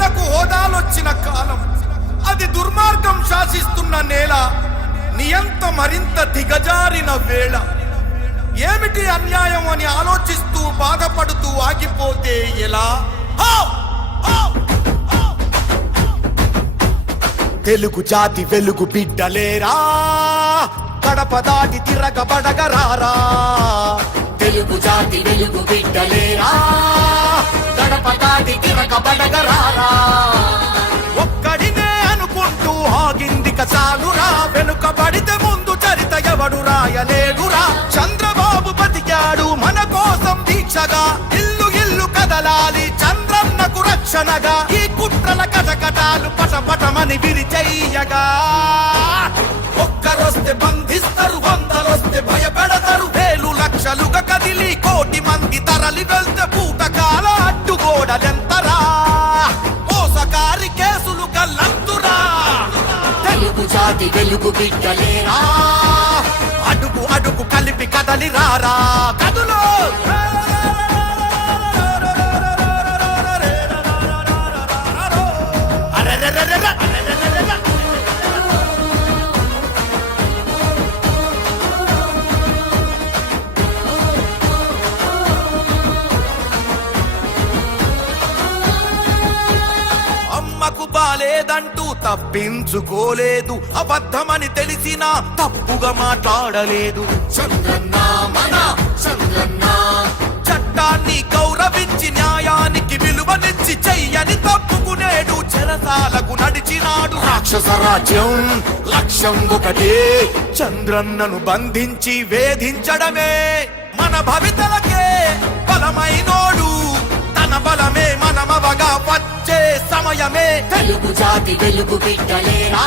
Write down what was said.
ఖైదీలకు హోదాలొచ్చిన కాలం. అది దుర్మార్గం శాసిస్తున్న నేల నియంత మరింత దిగజారిన వేళ. ఏమిటి అన్యాయం అని ఆలోచిస్తూ బాధపడుతూ ఆగిపోతే ఎలా? తెలుగు జాతి వెలుగు బిడ్డలేరా? కడప దాటి తిరగబడగరారా? తెలుగు జాతి వెలుగు బిడ్డలేరా? దాటి బడగరారా? ఒక్కడినే అనుకుంటూ ఆగింది కసాలురా వెనుకబడితే ముందు చరిత ఎవడు రాయలేడురా చంద్రబాబు బతికాడు మన కోసం దీక్షగా. ఇల్లు ఇల్లు కదలాలి చంద్రన్నకు రక్షణగా. ఈ కుట్రల కటకటాలు పటపటమని విరిచెయ్యగా ఒక్కరొస్తే బంధిస్తారు వందలొస్తే భయపెడతారు. వేలు లక్షలుగా కదిలి కోటి మంది తరలి వెళ్తే పూటకాల అడ్డుగోడలెంత జాతి వెలుగు బిడ్డలేరా? అడుగు అడుగు కలిపి కదలి రారా కదులు! అరెరెరెరెరె, బాలేదంటూ తప్పించుకోలేదు. అబద్ధమని తెలిసినా తప్పుగా మాట్లాడలేదు. చంద్రన్న మన చంద్రన్న. చట్టాన్ని గౌరవించి న్యాయానికి విలువనిచ్చి చెయ్యని తప్పుకునేడు చెరసాలకు నడిచినాడు. రాక్షస రాజ్యం లక్ష్యం ఒకటే. చంద్రన్నను బంధించి వేధించడమే మన భవితలకే మనమవగా తెలుగు జాతి వెలుగు బిడ్డలేరా?